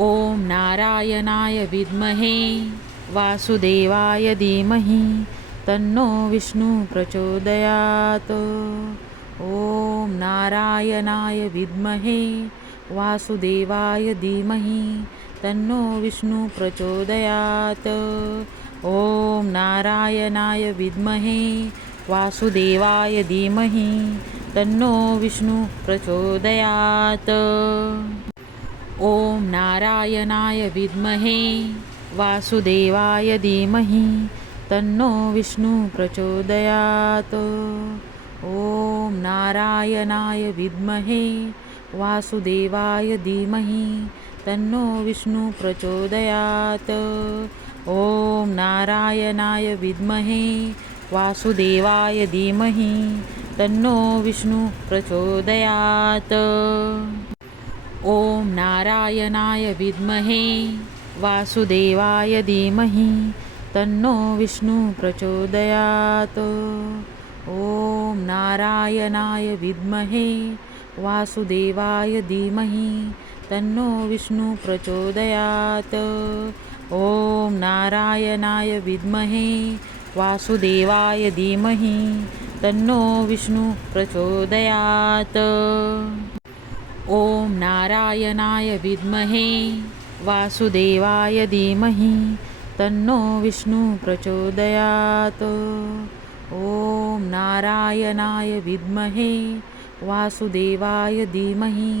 ॐ नारायणाय विद्महे वासुदेवाय धीमहि तन्नो विष्णु प्रचोदयात्। ॐ नारायणाय विद्महे वासुदेवाय धीमहि तन्नो विष्णु प्रचोदयात्। ॐ नारायणाय विद्महे वासुदेवाय धीमहि तन्नो विष्णु प्रचोदयात्। ॐ नारायणाय विद्महे वासुदेवाय धीमहि तन्नो विष्णु प्रचोदयात्। ॐ नारायणाय विद्महे वासुदेवाय धीमहि तन्नो विष्णु प्रचोदयात्। ॐ नारायणाय विद्महे वासुदेवाय धीमहि तन्नो विष्णु प्रचोदयात्। ॐ नारायणाय विद्महे वासुदेवाय धीमहि तन्नो विष्णु प्रचोदयात्। ॐ नारायणाय विद्महे वासुदेवाय धीमहि तन्नो विष्णु प्रचोदयात्। ॐ नारायणाय विद्महे वासुदेवाय धीमहि तन्नो विष्णु प्रचोदयात्। ॐ नारायणाय विद्महे वासुदेवाय धीमहि तन्नो विष्णु प्रचोदयात्। ॐ नारायणाय विद्महे वासुदेवाय धीमहि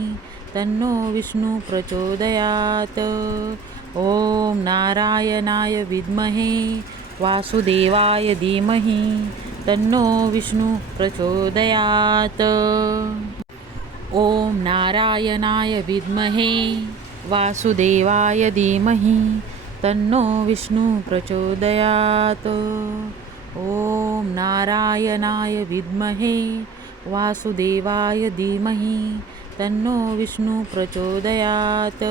तन्नो विष्णु प्रचोदयात्। ॐ नारायणाय विद्महे वासुदेवाय धीमहि तन्नो विष्णु प्रचोदयात्। ॐ नारायणाय विद्महे वासुदेवाय धीमहि तन्नो विष्णु प्रचोदयात्। ॐ नारायणाय विद्महे वासुदेवाय धीमहि तन्नो विष्णु प्रचोदयात्।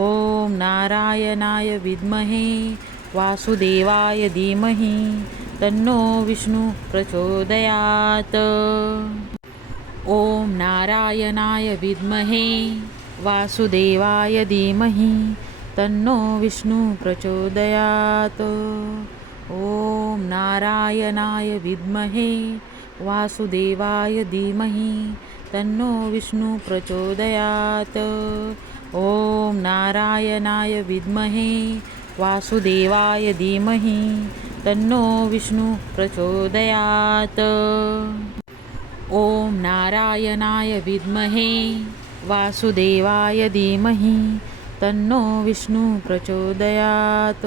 ॐ नारायणाय विद्महे वासुदेवाय धीमहि तन्नो विष्णु प्रचोदयात्। ॐ नारायणाय विद्महे वासुदेवाय धीमहि तन्नो विष्णु प्रचोदयात्। ॐ नारायणाय विद्महे वासुदेवाय धीमहि तन्नो विष्णु प्रचोदयात्। ॐ नारायणाय विद्महे वासुदेवाय धीमहि तन्नो विष्णु प्रचोदयात्। ॐ नारायणाय विद्महे वासुदेवाय धीमहि तन्नो विष्णु प्रचोदयात्।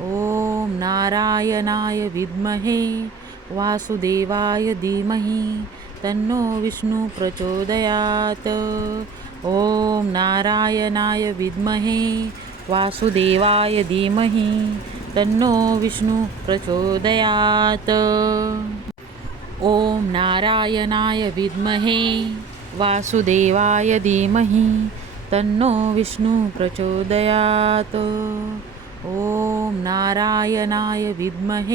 ॐ नारायणाय विद्महे वासुदेवाय धीमहि तन्नो विष्णु प्रचोदयात्। ॐ नारायणाय विद्महे वासुदेवाय धीमहि तन्नो विष्णु प्रचोदयात्। ॐ नारायणाय विद्महे वासुदेवाय धीमहि तन्नो विष्णु प्रचोदयात्। ॐ नारायणाय विद्महे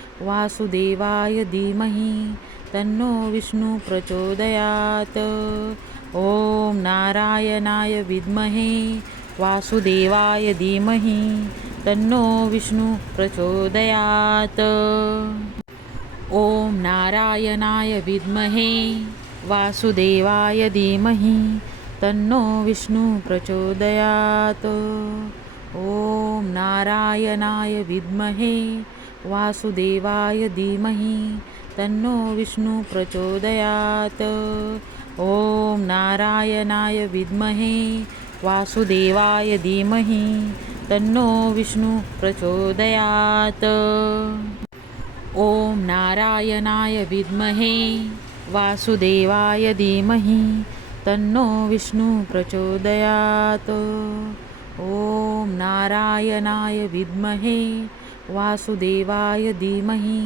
वासुदेवाय धीमहि तन्नो विष्णु प्रचोदयात्। ॐ नारायणाय विद्महे वासुदेवाय धीमहि तन्नो विष्णु प्रचोदयात्। ॐ नारायणाय विद्महे वासुदेवाय धीमहि तन्नो विष्णु प्रचोदयात्। ॐ नारायणाय विद्महे वासुदेवाय धीमहि तन्नो विष्णु प्रचोदयात्। ॐ नारायणाय विद्महे वासुदेवाय धीमहि तन्नो विष्णु प्रचोदयात्। ॐ नारायणाय विद्महे वासुदेवाय धीमहि तन्नो विष्णु प्रचोदयात्। ॐ नारायणाय विद्महे वासुदेवाय धीमहि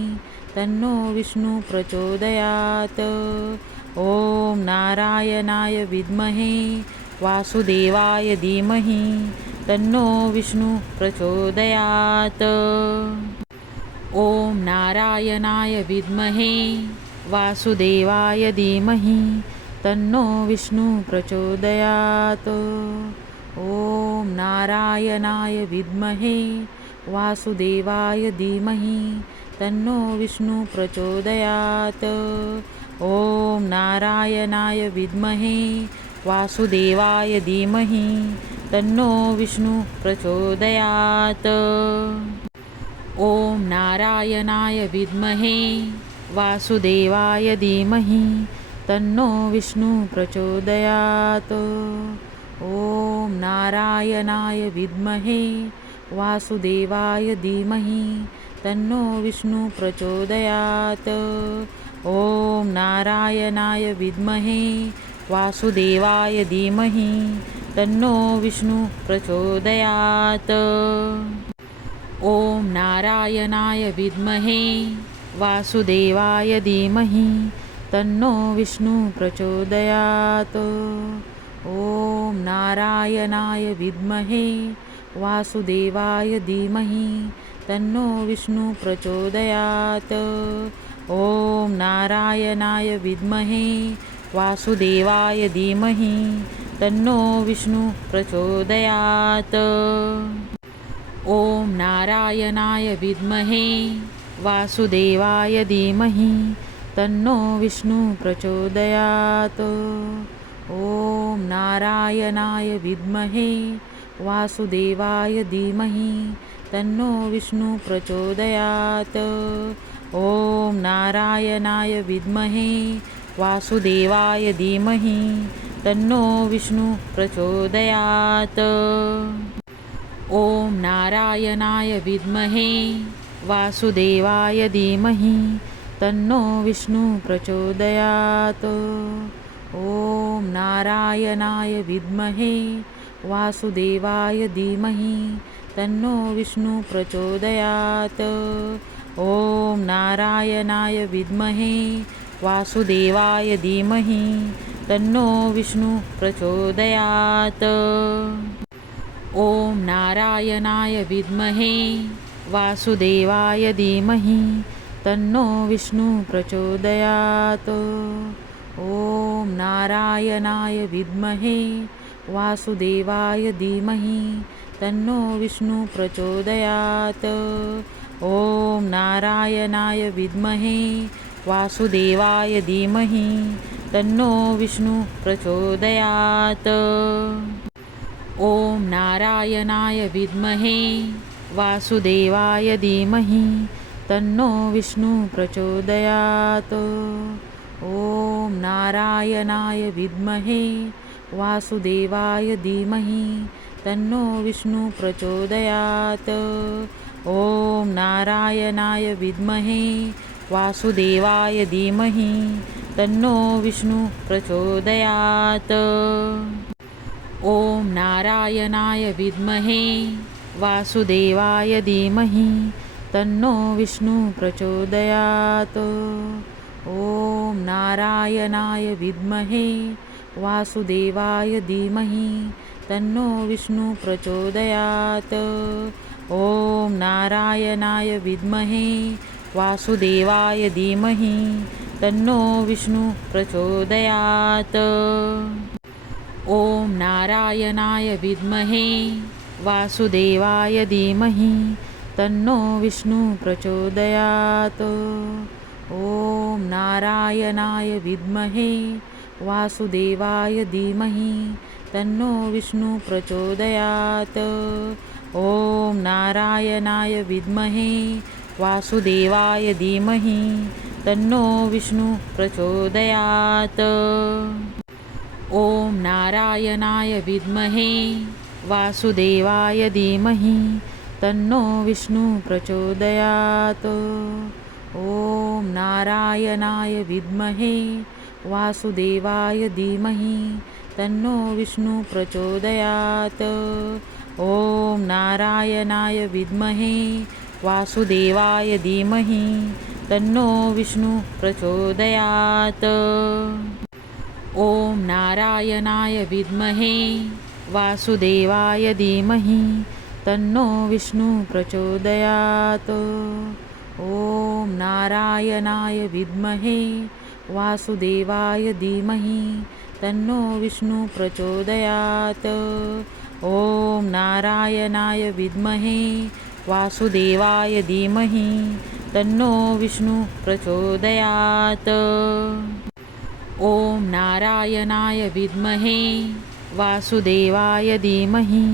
तन्नो विष्णु प्रचोदयात्। ॐ नारायणाय विद्महे वासुदेवाय धीमहि तन्नो विष्णु प्रचोदयात्। ॐ नारायणाय विद्महे वासुदेवाय धीमहि तन्नो विष्णु प्रचोदयात्। ॐ नारायणाय विद्महे वासुदेवाय धीमहि तन्नो विष्णु प्रचोदयात्। ॐ नारायणाय विद्महे वासुदेवाय धीमहि तन्नो विष्णु प्रचोदयात्। ॐ नारायणाय विद्महे वासुदेवाय धीमहि तन्नो विष्णु प्रचोदयात्। ॐ नारायणाय विद्महे वासुदेवाय धीमहि तन्नो विष्णु प्रचोदयात्। ॐ नारायणाय विद्महे वासुदेवाय धीमहि तन्नो विष्णु प्रचोदयात्। ॐ नारायणाय विद्महे वासुदेवाय धीमहि तन्नो विष्णु प्रचोदयात्। ॐ नारायणाय विद्महे वासुदेवाय धीमहि तन्नो विष्णु प्रचोदयात्। ॐ नारायणाय विद्महे वासुदेवाय धीमहि तन्नो विष्णु प्रचोदयात्। ॐ नारायणाय विद्महे वासुदेवाय धीमहि तन्नो विष्णु प्रचोदयात्। ॐ नारायणाय विद्महे वासुदेवाय धीमहि तन्नो विष्णु प्रचोदयात्। ॐ नारायणाय विद्महे वासुदेवाय धीमहि तन्नो विष्णु प्रचोदयात्। ॐ नारायणाय विद्महे वासुदेवाय धीमहि तन्नो विष्णु प्रचोदयात्। ॐ नारायणाय विद्महे वासुदेवाय धीमहि तन्नो विष्णु प्रचोदयात्। ॐ नारायणाय विद्महे वासुदेवाय धीमहि तन्नो विष्णु प्रचोदयात्। ॐ नारायणाय विद्महे वासुदेवाय धीमहि तन्नो विष्णु प्रचोदयात्। ॐ नारायणाय विद्महे वासुदेवाय धीमहि तन्नो विष्णु प्रचोदयात्। ॐ नारायणाय विद्महे वासुदेवाय धीमहि तन्नो विष्णु प्रचोदयात्। ॐ नारायणाय विद्महे वासुदेवाय धीमहि तन्नो विष्णु प्रचोदयात्। ॐ नारायणाय विद्महे वासुदेवाय धीमहि तन्नो विष्णु प्रचोदयात्। ॐ नारायणाय विद्महे वासुदेवाय धीमहि तन्नो विष्णु प्रचोदयात्। ॐ नारायणाय विद्महे वासुदेवाय धीमहि तन्नो विष्णु प्रचोदयात्। ॐ नारायणाय विद्महे वासुदेवाय धीमहि तन्नो विष्णु प्रचोदयात्। ॐ नारायणाय विद्महे वासुदेवाय धीमहि तन्नो विष्णु प्रचोदयात्। ॐ नारायणाय विद्महे वासुदेवाय धीमहि तन्नो विष्णु प्रचोदयात्। ॐ नारायणाय विद्महे वासुदेवाय धीमहि तन्नो विष्णु प्रचोदयात्। ॐ नारायणाय विद्महे वासुदेवाय धीमहि तन्नो विष्णु प्रचोदयात्। ॐ नारायणाय विद्महे वासुदेवाय धीमहि तन्नो विष्णु प्रचोदयात्। ॐ नारायणाय विद्महे वासुदेवाय धीमहि तन्नो विष्णु प्रचोदयात्। ॐ नारायणाय विद्महे वासुदेवाय धीमहि तन्नो विष्णु प्रचोदयात्। ॐ नारायणाय विद्महे वासुदेवाय धीमहि तन्नो विष्णु प्रचोदयात्। ॐ नारायणाय विद्महे वासुदेवाय धीमहि तन्नो विष्णु प्रचोदयात्। ॐ नारायणाय विद्महे वासुदेवाय धीमहि तन्नो विष्णु प्रचोदयात्। ॐ नारायणाय विद्महे वासुदेवाय धीमहि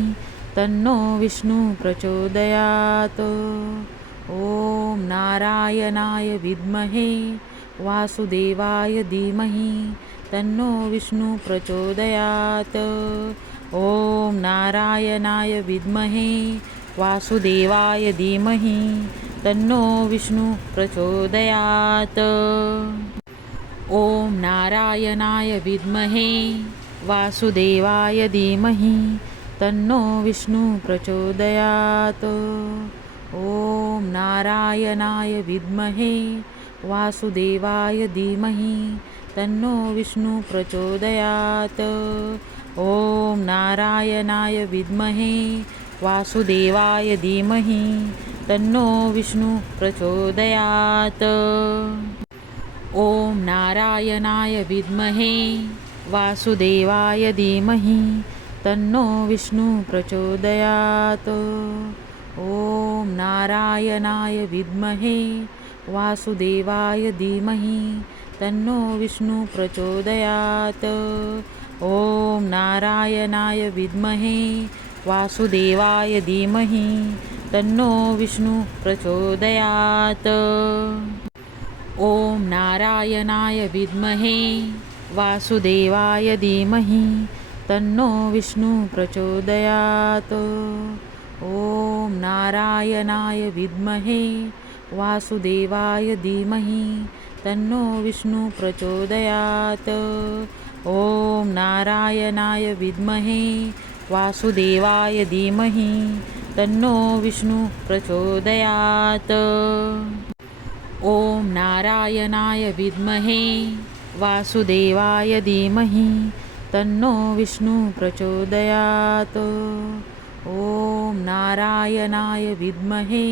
तन्नो विष्णु प्रचोदयात्। ॐ नारायणाय विद्महे वासुदेवाय धीमहि तन्नो विष्णु प्रचोदयात्। ॐ नारायणाय विद्महे वासुदेवाय धीमहि तन्नो विष्णु प्रचोदयात्। ॐ नारायणाय विद्महे वासुदेवाय धीमहि तन्नो विष्णु प्रचोदयात्। ॐ नारायणाय विद्महे वासुदेवाय धीमहि तन्नो विष्णु प्रचोदयात्। ॐ नारायणाय विद्महे वासुदेवाय धीमहि तन्नो विष्णु प्रचोदयात्। ॐ नारायणाय विद्महे वासुदेवाय धीमहि तन्नो विष्णु प्रचोदयात्। ॐ नारायणाय विद्महे वासुदेवाय धीमहि तन्नो विष्णु प्रचोदयात्। ॐ नारायणाय विद्महे वासुदेवाय धीमहि तन्नो विष्णु प्रचोदयात्। ॐ नारायणाय विद्महे वासुदेवाय धीमहि तन्नो विष्णु प्रचोदयात्। ॐ नारायणाय विद्महे वासुदेवाय धीमहि तन्नो विष्णु प्रचोदयात्। ॐ नारायणाय विद्महे वासुदेवाय धीमहि तन्नो विष्णु प्रचोदयात्। ॐ नारायणाय विद्महे वासुदेवाय धीमहि तन्नो विष्णु प्रचोदयात्। ॐ नारायणाय विद्महे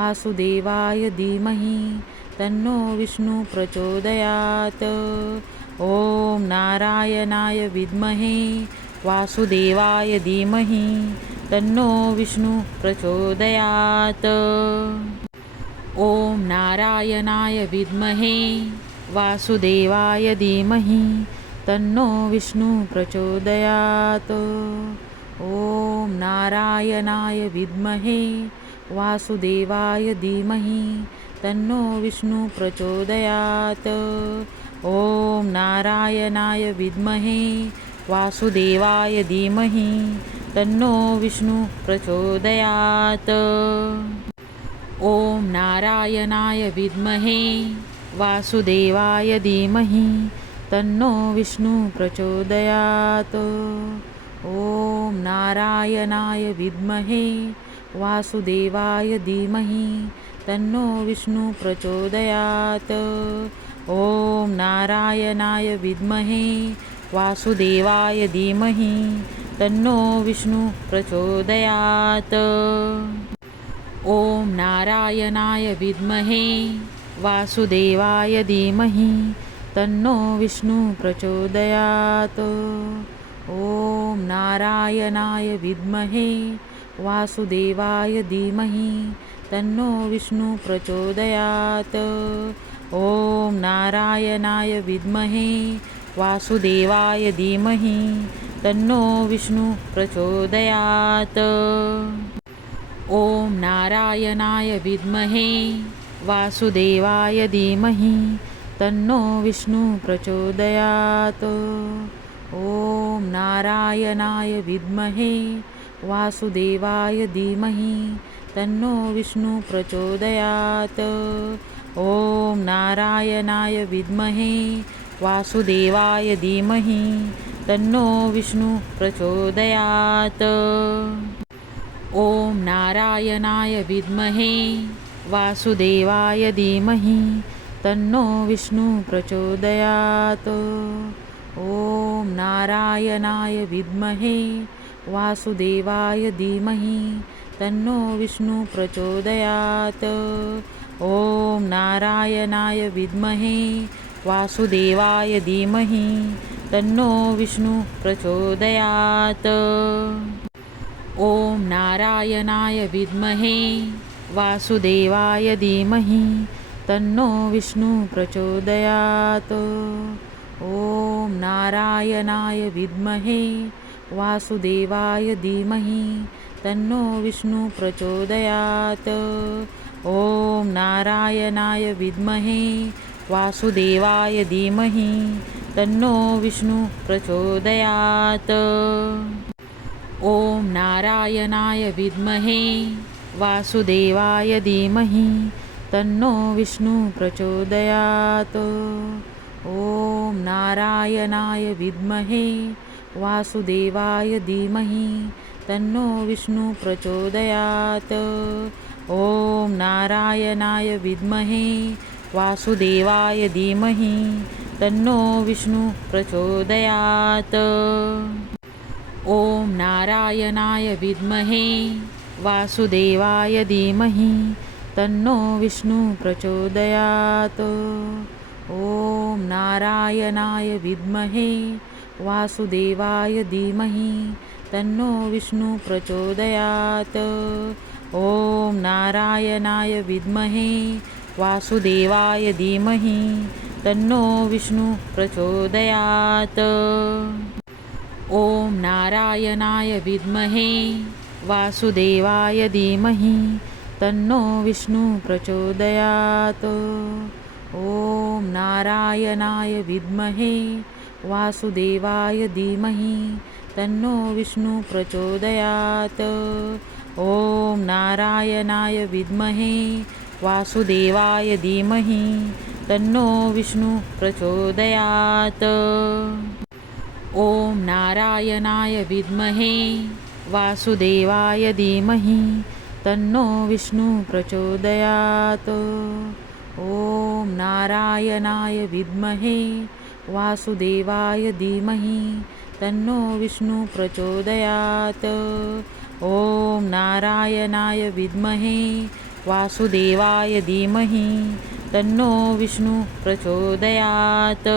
वासुदेवाय धीमहि तन्नो विष्णु प्रचोदयात्। ॐ नारायणाय विद्महे वासुदेवाय धीमहि तन्नो विष्णु प्रचोदयात्। ॐ नारायणाय विद्महे वासुदेवाय धीमहि तन्नो विष्णु प्रचोदयात्। ॐ नारायणाय विद्महे वासुदेवाय धीमहि तन्नो विष्णु प्रचोदयात्। ॐ नारायणाय विद्महे वासुदेवाय धीमहि तन्नो विष्णु प्रचोदयात्। ॐ नारायणाय विद्महे वासुदेवाय धीमहि तन्नो विष्णु प्रचोदयात्। ॐ नारायणाय विद्महे वासुदेवाय धीमहि तन्नो विष्णु प्रचोदयात्। ॐ नारायणाय विद्महे वासुदेवाय धीमहि तन्नो विष्णु प्रचोदयात्। ॐ नारायणाय विद्महे वासुदेवाय धीमहि तन्नो विष्णु प्रचोदयात्। ॐ नारायणाय विद्महे वासुदेवाय धीमहि तन्नो विष्णु प्रचोदयात्। ॐ नारायणाय विद्महे वासुदेवाय धीमहि तन्नो विष्णु प्रचोदयात्। ॐ नारायणाय विद्महे वासुदेवाय धीमहि तन्नो विष्णु प्रचोदयात्। ॐ नारायणाय विद्महे वासुदेवाय धीमहि तन्नो विष्णु प्रचोदयात्। ॐ नारायणाय विद्महे वासुदेवाय धीमहि तन्नो विष्णु प्रचोदयात्। ॐ नारायणाय विद्महे वासुदेवाय धीमहि तन्नो विष्णु प्रचोदयात्। ॐ नारायणाय विद्महे वासुदेवाय धीमहि तन्नो विष्णु प्रचोदयात्। ॐ नारायणाय विद्महे वासुदेवाय धीमहि तन्नो विष्णु प्रचोदयात्। ॐ नारायणाय विद्महे वासुदेवाय धीमहि तन्नो विष्णु प्रचोदयात्। ॐ नारायणाय विद्महे वासुदेवाय धीमहि तन्नो विष्णु प्रचोदयात्। ॐ नारायणाय विद्महे वासुदेवाय धीमहि तन्नो विष्णु प्रचोदयात्। ॐ नारायणाय विद्महे वासुदेवाय धीमहि तन्नो विष्णु प्रचोदयात्। ॐ नारायणाय विद्महे वासुदेवाय धीमहि तन्नो विष्णु प्रचोदयात्। ॐ नारायणाय विद्महे वासुदेवाय धीमहि तन्नो विष्णु प्रचोदयात्। ॐ नारायणाय विद्महे वासुदेवाय धीमहि तन्नो विष्णु प्रचोदयात्। ॐ नारायणाय विद्महे वासुदेवाय धीमहि तन्नो विष्णु प्रचोदयात्। ॐ नारायणाय विद्महे वासुदेवाय धीमहि तन्नो विष्णु प्रचोदयात्। ॐ नारायणाय विद्महे वासुदेवाय धीमहि तन्नो विष्णु प्रचोदयात्। ॐ नारायणाय विद्महे वासुदेवाय धीमहि तन्नो विष्णु प्रचोदयात्। ॐ नारायणाय विद्महे वासुदेवाय धीमहि तन्नो विष्णु प्रचोदयात्। ॐ नारायणाय विद्महे वासुदेवाय धीमहि तन्नो विष्णु प्रचोदयात्। ॐ नारायणाय विद्महे वासुदेवाय धीमहि तन्नो विष्णु प्रचोदयात्। ॐ नारायणाय विद्महे वासुदेवाय धीमहि तन्नो विष्णु प्रचोदयात्।